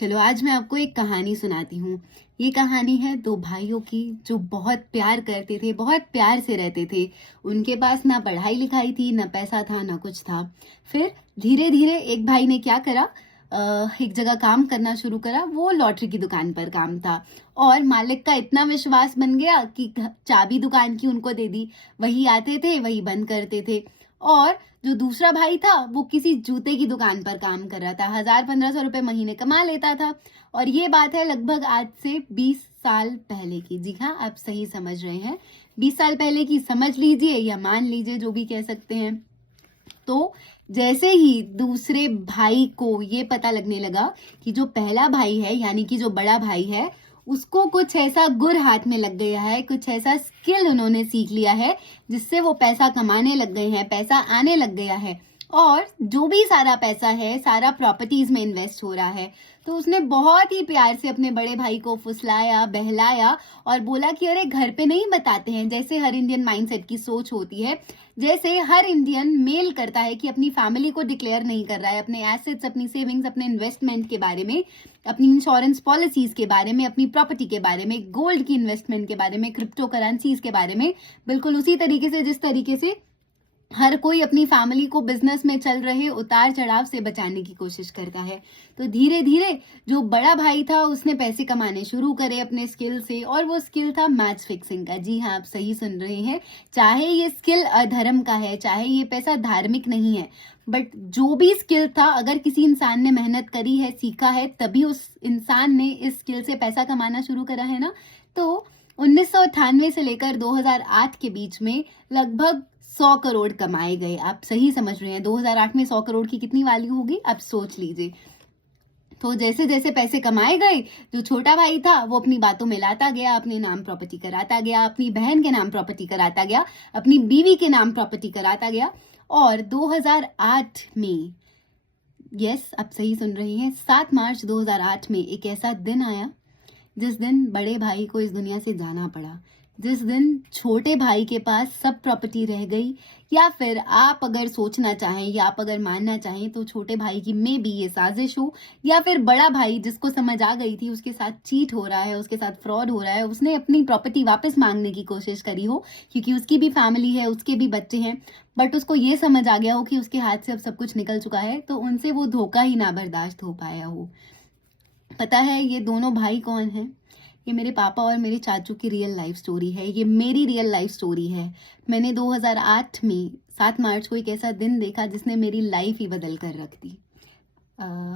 चलो आज मैं आपको एक कहानी सुनाती हूँ। ये कहानी है दो भाइयों की जो बहुत प्यार करते थे, बहुत प्यार से रहते थे। उनके पास ना पढ़ाई लिखाई थी, ना पैसा था, ना कुछ था। फिर धीरे धीरे एक भाई ने क्या करा, एक जगह काम करना शुरू करा। वो लॉटरी की दुकान पर काम था और मालिक का इतना विश्वास बन गया कि चाबी दुकान की उनको दे दी। वही आते थे, वही बंद करते थे। और जो दूसरा भाई था वो किसी जूते की दुकान पर काम कर रहा था, 1000-1500 रुपए महीने कमा लेता था। और ये बात है लगभग आज से 20 साल पहले की। जी हाँ, आप सही समझ रहे हैं, 20 साल पहले की। समझ लीजिए या मान लीजिए, जो भी कह सकते हैं। तो जैसे ही दूसरे भाई को ये पता लगने लगा कि जो पहला भाई है, यानी कि जो बड़ा भाई है, उसको कुछ ऐसा गुर हाथ में लग गया है, कुछ ऐसा स्किल उन्होंने सीख लिया है जिससे वो पैसा कमाने लग गए हैं, पैसा आने लग गया है। और जो भी सारा पैसा है, सारा प्रॉपर्टीज में इन्वेस्ट हो रहा है। तो उसने बहुत ही प्यार से अपने बड़े भाई को फुसलाया, बहलाया और बोला कि अरे घर पे नहीं बताते हैं, जैसे हर इंडियन माइंडसेट की सोच होती है। जैसे हर इंडियन मेल करता है कि अपनी फैमिली को डिक्लेयर नहीं कर रहा है, अपने एसेट्स, अपनी सेविंग्स, अपने इन्वेस्टमेंट के बारे में, अपनी इंश्योरेंस पॉलिसीज के बारे में, अपनी प्रॉपर्टी के बारे में, गोल्ड की इन्वेस्टमेंट के बारे में, क्रिप्टो करेंसीज के बारे में। बिल्कुल उसी तरीके से जिस तरीके से हर कोई अपनी फैमिली को बिजनेस में चल रहे उतार चढ़ाव से बचाने की कोशिश करता है। तो धीरे धीरे जो बड़ा भाई था उसने पैसे कमाने शुरू करे अपने स्किल से, और वो स्किल था मैच फिक्सिंग का। जी हाँ, आप सही सुन रहे हैं। चाहे ये स्किल अधर्म का है, चाहे ये पैसा धार्मिक नहीं है, बट जो भी स्किल था, अगर किसी इंसान ने मेहनत करी है, सीखा है, तभी उस इंसान ने इस स्किल से पैसा कमाना शुरू करा है ना। तो 1998 से लेकर 2008 के बीच में लगभग 100 करोड़ कमाए गए। आप सही समझ रहे हैं, 2008 में 100 करोड़ की कितनी वैल्यू होगी, आप सोच लीजिए। तो जैसे जैसे पैसे कमाए गए, जो छोटा भाई था वो अपनी बातों में लाता गया, अपने नाम प्रॉपर्टी कराता गया, अपनी बहन के नाम प्रॉपर्टी कराता गया, अपनी बीवी के नाम प्रॉपर्टी कराता गया। और 2008 में, यस आप सही सुन रही हैं, 7 मार्च 2008 में एक ऐसा दिन आया जिस दिन बड़े भाई को इस दुनिया से जाना पड़ा। जिस दिन छोटे भाई के पास सब प्रॉपर्टी रह गई। या फिर आप अगर सोचना चाहें या आप अगर मानना चाहें तो छोटे भाई की मे बी ये साजिश हो, या फिर बड़ा भाई जिसको समझ आ गई थी उसके साथ चीट हो रहा है, उसके साथ फ्रॉड हो रहा है, उसने अपनी प्रॉपर्टी वापस मांगने की कोशिश करी हो, क्योंकि उसकी भी फैमिली है, उसके भी बच्चे हैं। बट उसको ये समझ आ गया हो कि उसके हाथ से अब सब कुछ निकल चुका है, तो उनसे वो धोखा ही ना बर्दाश्त हो पाया हो। पता है ये दोनों भाई कौन हैं? ये मेरे पापा और मेरे चाचू की रियल लाइफ स्टोरी है। ये मेरी रियल लाइफ स्टोरी है। मैंने 2008 में 7 मार्च को एक ऐसा दिन देखा जिसने मेरी लाइफ ही बदल कर रख दी।